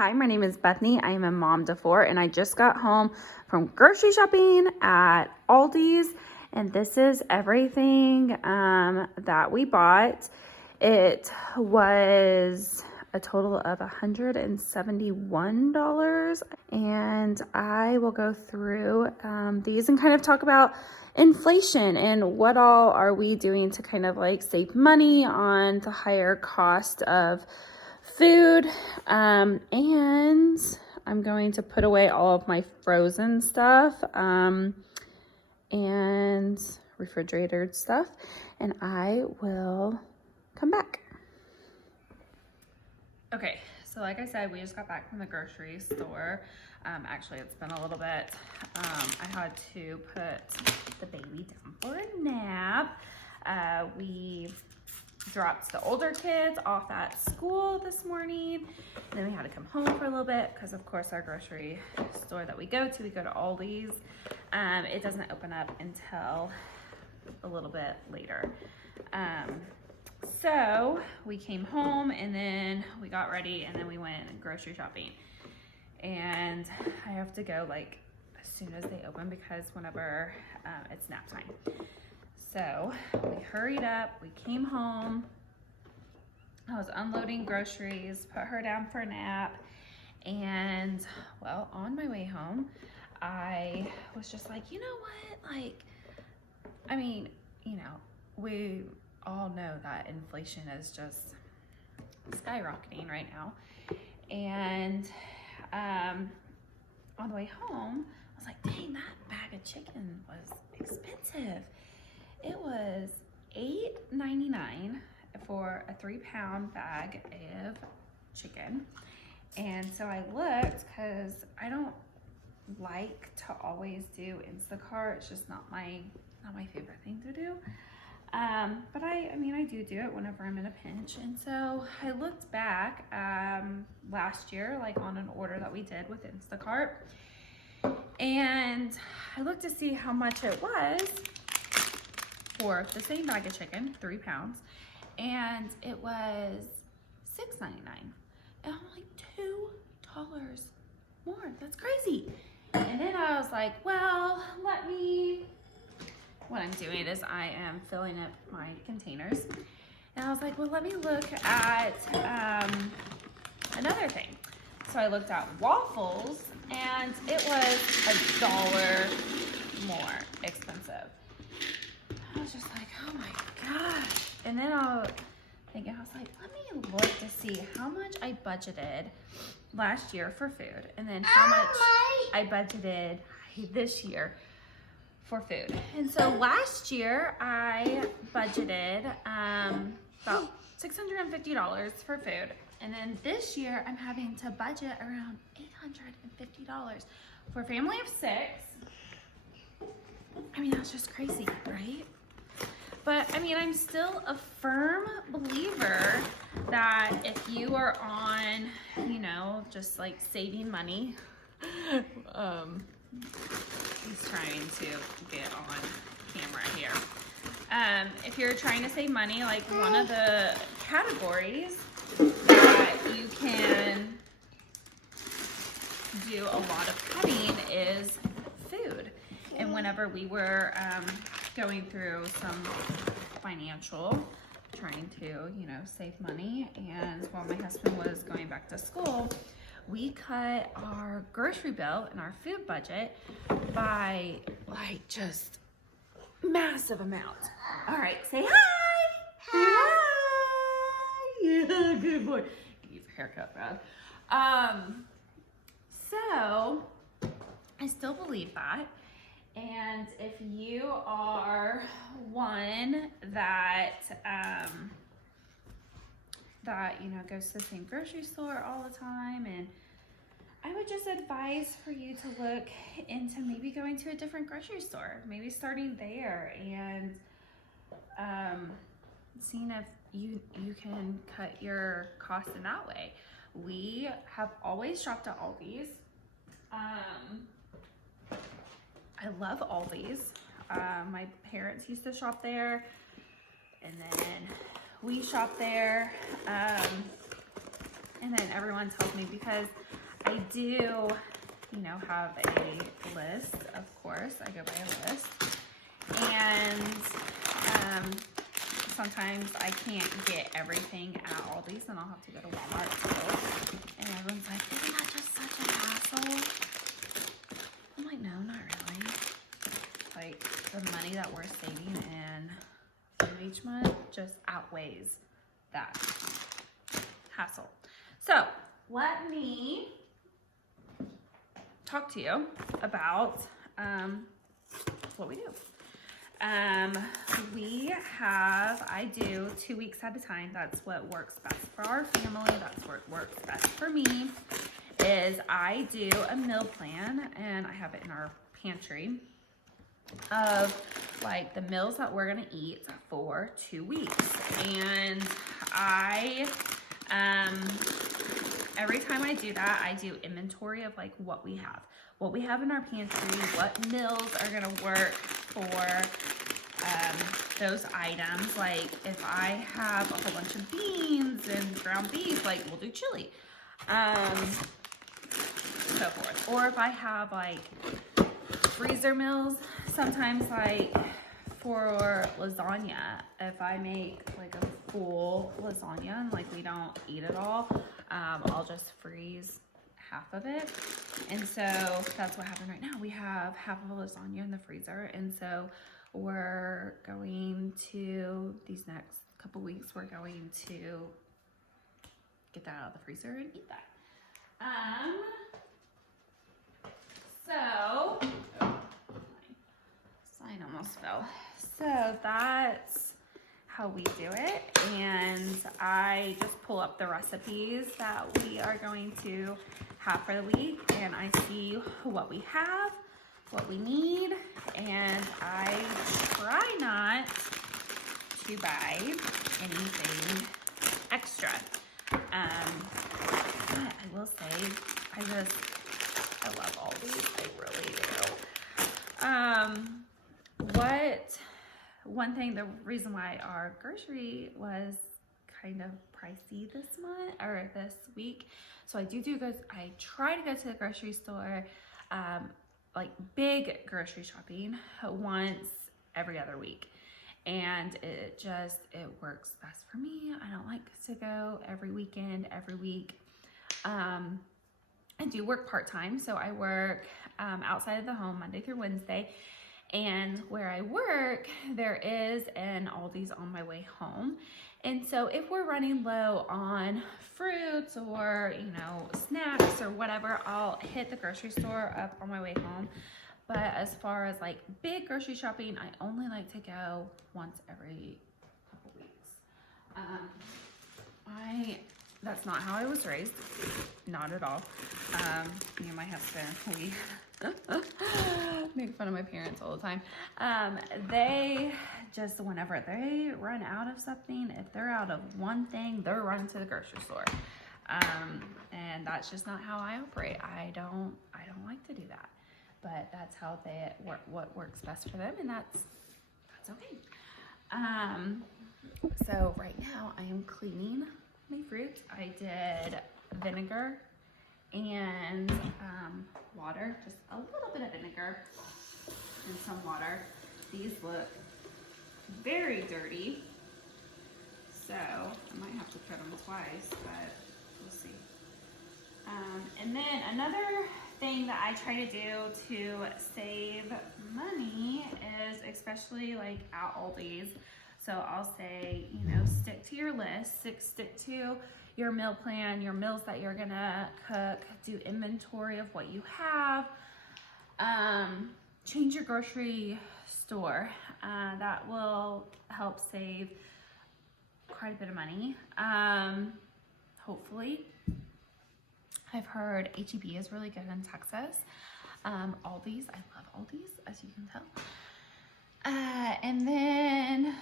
Hi, my name is Bethany. I am a mom to four, and I just got home from grocery shopping at Aldi's, and this is everything that we bought. It was a total of $171, and I will go through these and kind of talk about inflation and what all are we doing to kind of like save money on the higher cost of food. And I'm going to put away all of my frozen stuff and refrigerated stuff, and I will come back. Okay, so like I said, we just got back from the grocery store. Actually, it's been a little bit. I had to put the baby down for a nap. We dropped the older kids off at school this morning, and then we had to come home for a little bit because of course our grocery store that we go to Aldi's, it doesn't open up until a little bit later. So we came home and then we got ready and then we went grocery shopping, and I have to go like as soon as they open because whenever it's nap time. So we hurried up, we came home, I was unloading groceries, put her down for a nap, and well, on my way home, I was just like, you know what, like, I mean, you know, we all know that inflation is just skyrocketing right now, and on the way home, I was like, dang, that bag of chicken was expensive. It was $8.99 for a 3-pound bag of chicken. And so I looked because I don't like to always do Instacart. It's just not my favorite thing to do. But I mean, I do it whenever I'm in a pinch. And so I looked back last year, like on an order that we did with Instacart. And I looked to see how much it was for the same bag of chicken, 3 pounds, and it was $6.99. And I'm like, $2 more. That's crazy. And then I was like, well, what I'm doing is I am filling up my containers. And I was like, well, let me look at another thing. So I looked at waffles, and it was $1 more expensive. I was just like, oh my gosh. And then I was like, let me look to see how much I budgeted last year for food, and then how much I budgeted this year for food. And so last year I budgeted about $650 for food. And then this year I'm having to budget around $850 for a family of 6. I mean, that's just crazy, right? But I mean, I'm still a firm believer that if you are on, you know, just like saving money, he's trying to get on camera here. If you're trying to save money, like one of the categories that you can do a lot of cutting is food. And whenever we were going through some financial, trying to, you know, save money, and while my husband was going back to school, we cut our grocery bill and our food budget by like just massive amounts. All right, say hi. Hi. Yeah, good boy. Get your haircut, Brad. So I still believe that. And if you are one that you know, goes to the same grocery store all the time, and I would just advise for you to look into maybe going to a different grocery store, maybe starting there and seeing if you can cut your costs in that way. We have always shopped at Aldi's. I love Aldi's. My parents used to shop there, and then we shop there. And then everyone tells me, because I do, you know, have a list, of course. I go by a list. And sometimes I can't get everything at Aldi's and I'll have to go to Walmart still. And everyone's like, isn't that just such a hassle? I'm like, no, not really. Like, the money that we're saving in food each month just outweighs that hassle. So let me talk to you about what we do. I do 2 weeks at a time. That's what works best for our family. That's what works best for me, is I do a meal plan, and I have it in our pantry of like the meals that we're gonna eat for 2 weeks. And I, every time I do that, I do inventory of like what we have in our pantry, what meals are gonna work for those items. Like if I have a whole bunch of beans and ground beef, like we'll do chili, so forth. Or if I have like freezer meals, sometimes like for lasagna, if I make like a full lasagna and like we don't eat it all, I'll just freeze half of it. And so that's what happened right now. We have half of a lasagna in the freezer, and so we're going to, these next couple weeks, we're going to get that out of the freezer and eat that. So, sign almost fell. So that's how we do it. And I just pull up the recipes that we are going to have for the week, and I see what we have, what we need, and I try not to buy anything extra. But I will say, I love Aldi. I really do. One thing, the reason why our grocery was kind of pricey this month, or this week, so I try to go to the grocery store, like big grocery shopping, once every other week. And it works best for me. I don't like to go every weekend, every week. I do work part-time, so I work outside of the home Monday through Wednesday. And where I work, there is an Aldi's on my way home. And so if we're running low on fruits or, you know, snacks or whatever, I'll hit the grocery store up on my way home. But as far as like big grocery shopping, I only like to go once every couple weeks. That's not how I was raised. Not at all. Me and my husband, we make fun of my parents all the time. They just, whenever they run out of something, if they're out of one thing, they're running to the grocery store. And that's just not how I operate. I don't like to do that. But that's how what works best for them, and that's okay. So right now I am cleaning my fruits. I did vinegar and water, just a little bit of vinegar and some water. These look very dirty, so I might have to cut them twice, but we'll see. And then another thing that I try to do to save money is, especially like at Aldi's, so I'll say, you know, stick to your list, stick to your meal plan, your meals that you're gonna cook, do inventory of what you have, change your grocery store. That will help save quite a bit of money, hopefully. I've heard H-E-B is really good in Texas. Aldi's, I love Aldi's, as you can tell. And then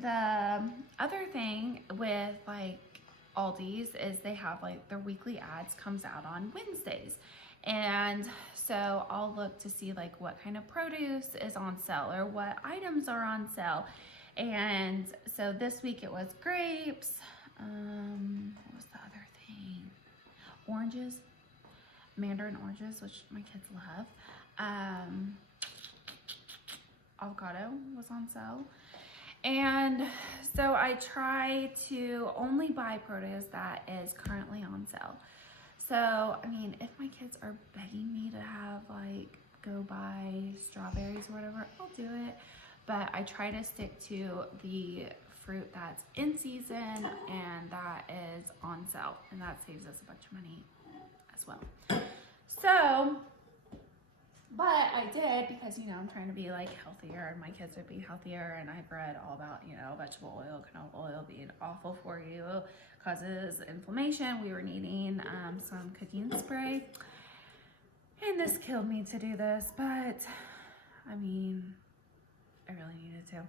the other thing with like Aldi's is they have like their weekly ads comes out on Wednesdays. And so I'll look to see like what kind of produce is on sale or what items are on sale. And so this week it was grapes. What was the other thing? Oranges. mandarin oranges, which my kids love. Avocado was on sale. And so I try to only buy produce that is currently on sale. So, I mean, if my kids are begging me to have, like, go buy strawberries or whatever, I'll do it. But I try to stick to the fruit that's in season and that is on sale. And that saves us a bunch of money as well. So, but I did because, you know, I'm trying to be like healthier and my kids would be healthier. And I've read all about, you know, vegetable oil, canola oil being awful for you, causes inflammation. We were needing some cooking spray. And this killed me to do this, but I mean, I really needed to.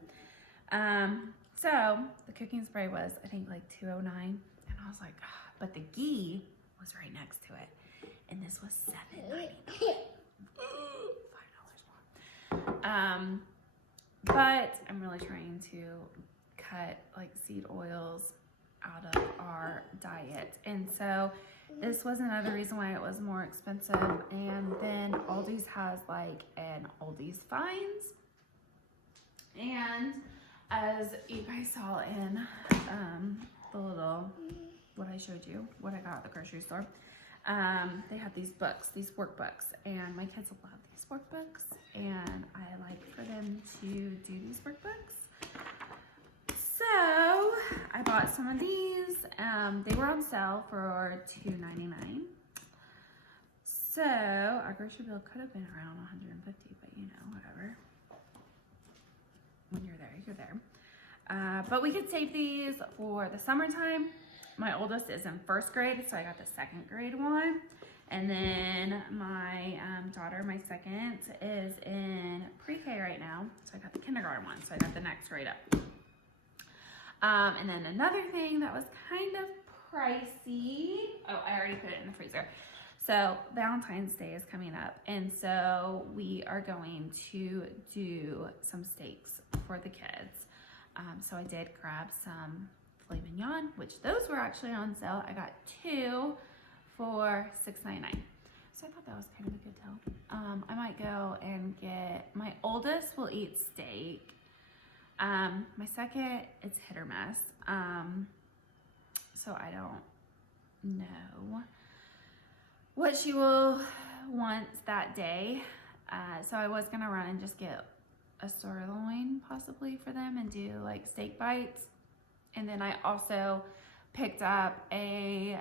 So the cooking spray was, I think, like $2.09. And I was like, ah, but the ghee was right next to it. And this was $7.99. $5 more. But I'm really trying to cut like seed oils out of our diet. And so this was another reason why it was more expensive. And then Aldi's has like an Aldi's Finds. And as you guys saw in the little, what I showed you, what I got at the grocery store, they had these books, these workbooks, and my kids love these workbooks, and I like for them to do these workbooks. So I bought some of these. They were on sale for $2.99. So our grocery bill could have been around $150, but you know, whatever. When you're there, you're there. But we could save these for the summertime. My oldest is in 1st grade, so I got the 2nd grade one. And then my daughter, my second, is in pre-K right now, so I got the kindergarten one, so I got the next grade up. And then another thing that was kind of pricey. Oh, I already put it in the freezer. So Valentine's Day is coming up, and so we are going to do some steaks for the kids. So I did grab some filet mignon, which those were actually on sale. I got 2 for $6.99. So I thought that was kind of a good deal. I might go and get, my oldest will eat steak. My second, it's hit or miss. So I don't know what she will want that day. So I was gonna run and just get a sirloin possibly for them and do like steak bites. And then I also picked up a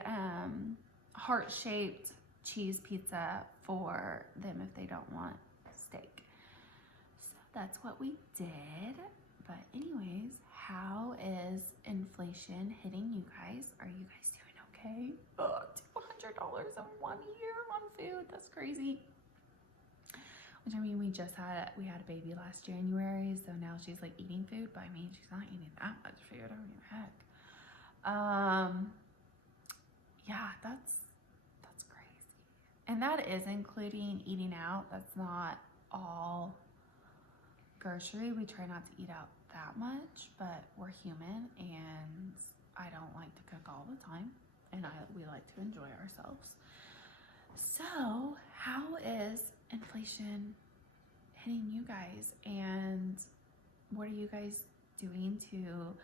heart-shaped cheese pizza for them if they don't want steak. So that's what we did. But anyways, how is inflation hitting you guys? Are you guys doing okay? Oh, $200 in 1 year on food. That's crazy. Which, I mean, we had a baby last January, so now she's like eating food, but I mean, she's not eating that much food. I mean, heck. Yeah, that's crazy. And that is including eating out. That's not all grocery. We try not to eat out that much, but we're human, and I don't like to cook all the time, and we like to enjoy ourselves. So how is inflation hitting you guys, and what are you guys doing to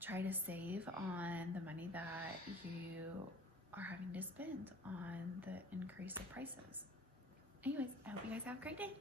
try to save on the money that you are having to spend on the increase of prices? Anyways, I hope you guys have a great day.